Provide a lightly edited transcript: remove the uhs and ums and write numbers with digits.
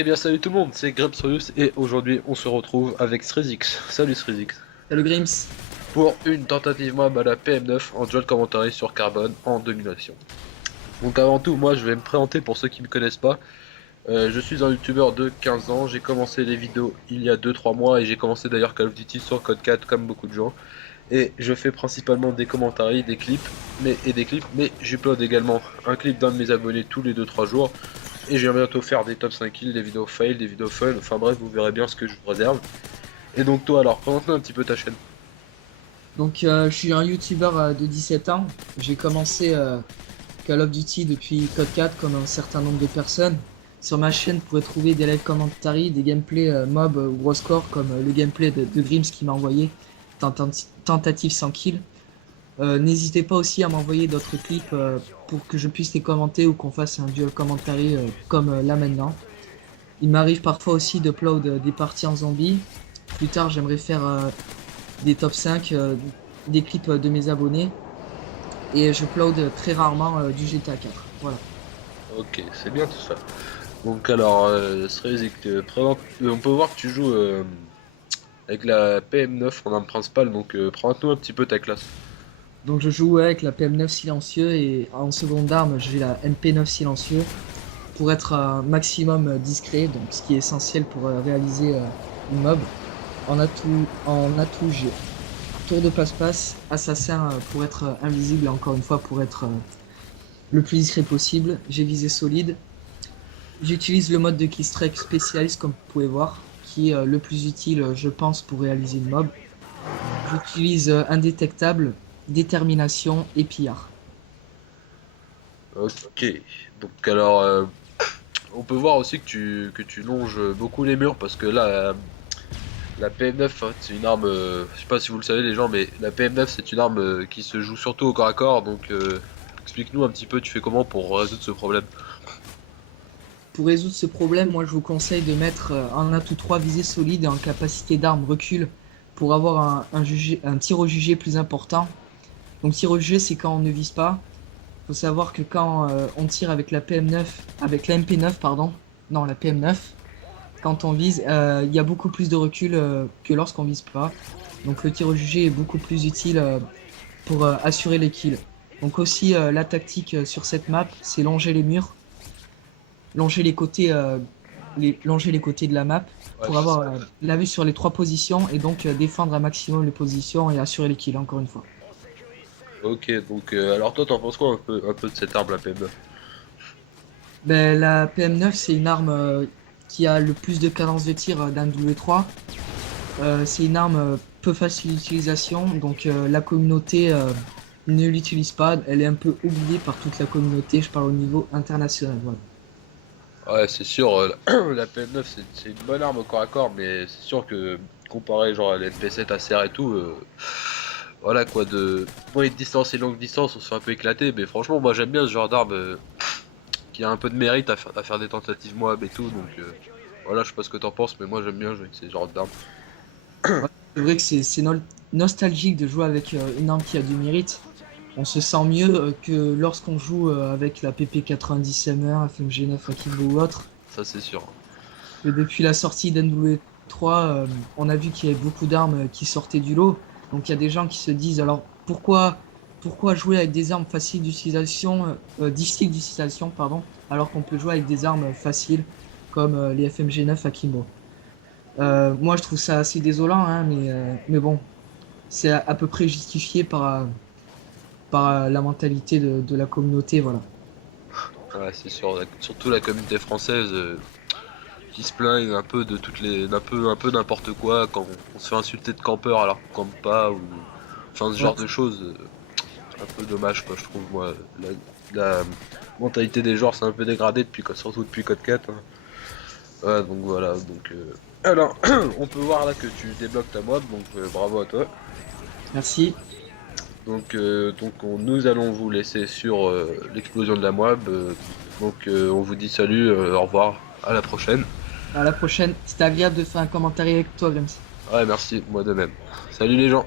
Eh bien salut tout le monde, c'est Grabsorius et aujourd'hui on se retrouve avec Srezix. Salut Srezix. Salut Grims. Pour une tentative mob à la PM9 en dual commentary sur Carbone en domination. Donc avant tout, moi je vais me présenter pour ceux qui ne me connaissent pas. Je suis un youtubeur de 15 ans, j'ai commencé les vidéos il y a 2-3 mois et j'ai commencé d'ailleurs Call of Duty sur Code 4 comme beaucoup de gens. Et je fais principalement des commentaries, des clips, mais j'upload également un clip d'un de mes abonnés tous les 2-3 jours. Et je vais bientôt faire des top 5 kills, des vidéos fail, des vidéos fun, enfin bref, vous verrez bien ce que je vous réserve. Et donc toi alors, présente-nous un petit peu ta chaîne. Je suis un YouTuber de 17 ans. J'ai commencé Call of Duty depuis Code 4 comme un certain nombre de personnes. Sur ma chaîne, vous pourrez trouver des live commentaries, des gameplays mob ou gros score comme le gameplay de Grims qui m'a envoyé tentative 100 kills. N'hésitez pas aussi à m'envoyer d'autres clips pour que je puisse les commenter ou qu'on fasse un duel commentary comme là maintenant. Il m'arrive parfois aussi d'upload des parties en zombie. Plus tard, j'aimerais faire des top 5, des clips de mes abonnés. Et je upload très rarement du GTA 4. Voilà. Ok, c'est bien tout ça. Donc alors, Srezik, on peut voir que tu joues avec la PM9 en arme principale, donc présente-nous un petit peu ta classe. Donc je joue avec la PM9 silencieux et en seconde arme, j'ai la MP9 silencieux pour être un maximum discret, donc ce qui est essentiel pour réaliser une mob. En atout, j'ai tour de passe-passe, assassin pour être invisible et encore une fois pour être le plus discret possible. J'ai visé solide. J'utilise le mode de Killstrike spécialiste comme vous pouvez voir, qui est le plus utile je pense pour réaliser une mob. J'utilise indétectable, détermination et pillard. Ok, donc alors, on peut voir aussi que tu longes beaucoup les murs parce que là, la PM9, hein, c'est une arme, je sais pas si vous le savez les gens, mais la PM9 c'est une arme qui se joue surtout au corps à corps, donc explique-nous un petit peu, tu fais comment pour résoudre ce problème? Pour résoudre ce problème, moi je vous conseille de mettre un atout 3 visée solide et en capacité d'arme recul pour avoir un tir au jugé plus important. Donc tir au jugé c'est quand on ne vise pas. Faut savoir que quand on tire avec la PM9, avec la MP9 pardon, non la PM9, quand on vise, il y a beaucoup plus de recul que lorsqu'on vise pas. Donc le tir au jugé est beaucoup plus utile pour assurer les kills. Donc aussi la tactique sur cette map, c'est longer les murs, longer les côtés, longer les côtés de la map Ouais, pour c'est avoir ça. la vue sur les trois positions et donc défendre un maximum les positions et assurer les kills encore une fois. Ok, donc alors toi t'en penses quoi un peu de cette arme la PM9? Ben, la PM9 c'est une arme qui a le plus de cadence de tir d'un W3. C'est une arme peu facile d'utilisation, donc la communauté ne l'utilise pas. Elle est un peu oubliée par toute la communauté, je parle au niveau international. Voilà. Ouais, c'est sûr, la PM9 c'est une bonne arme au corps à corps, mais c'est sûr que comparé genre à l'MP7 ACR et tout, voilà quoi, de moyenne distance et longue distance on se fait un peu éclater, mais franchement moi j'aime bien ce genre d'arme qui a un peu de mérite à faire des tentatives Moab et tout, donc voilà, je sais pas ce que t'en penses, mais moi j'aime bien jouer avec ces genres d'armes. Ouais, c'est vrai que c'est nostalgique de jouer avec une arme qui a du mérite. On se sent mieux que lorsqu'on joue avec la PP90 MR, FMG9 Akimbo ou autre. Ça c'est sûr. Que depuis la sortie d'NW3, on a vu qu'il y avait beaucoup d'armes qui sortaient du lot. Donc il y a des gens qui se disent alors pourquoi jouer avec des armes faciles d'utilisation, difficiles d'utilisation, pardon, alors qu'on peut jouer avec des armes faciles comme les FMG9 Akimbo. Moi je trouve ça assez désolant, hein, mais bon, c'est à peu près justifié par la mentalité de la communauté, voilà. Ouais, c'est sûr, surtout la communauté française qui se plaint un peu de toutes les un peu n'importe quoi quand on se fait insulter de campeur alors qu'on campe pas ou enfin ce Ouais, genre de choses. C'est un peu dommage quoi, je trouve moi. La mentalité des joueurs s'est un peu dégradée depuis surtout depuis Code 4, hein. Ouais, donc voilà, donc alors on peut voir là que tu débloques ta mob, donc bravo à toi. merci. Nous allons vous laisser sur l'explosion de la mob. On vous dit salut, au revoir, à la prochaine. À la prochaine. C'était agréable de faire un commentaire avec toi, James. Ouais, merci, moi de même. Salut les gens.